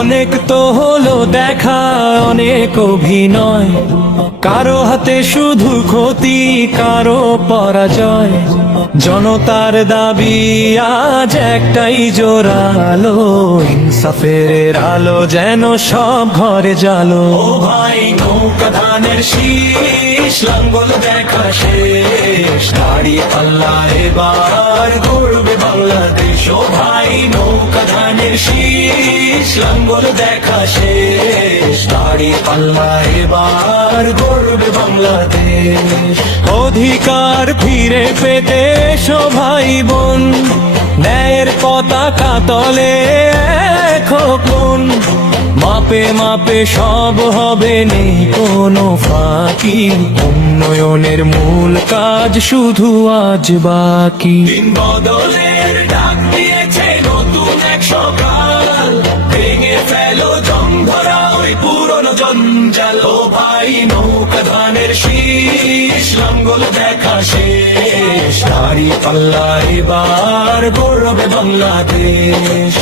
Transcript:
অনেক তো হলো দেখা, অনেক অভিনয়, কারো হাতে শুধু ক্ষতি, কারো পরাজয়। জনতার দাবি আজ একটাই জোরালো, ইনসাফের আলো যেন সব ঘরে জালো। ও ভাই নৌকা ধানের শীষ, লাঙ্গল দেখা শেষ, দাঁড়িয়ে পাল্লা এবার গড়বে বাংলাদেশ। ও ভাই নৌকা ধানের শীষ, লাঙ্গল দেখা শেষ, দাঁড়িয়ে পাল্লা এবার গড়বে বাংলাদেশ। অধিকার ফিরে পেতে এসো ভাই বোন, ন্যায়ের পতাকা তলে এখন। মাপে মাপে সব হবে, নেই কোনো ফাঁকি, উন্নয়নের মূল কাজ শুধু আজ বাকি। দিন বদলের ডাক দিয়েছে নতুন এক সকাল, ভেঙে ফেলো জং ধরা ওই পুরনো জঞ্জাল। ও ভাই নৌকা ধানের শীষ, লাঙ্গল দেখা শেষ, দাঁড়িয়ে পাল্লা এবার গড়বে বাংলাদেশ।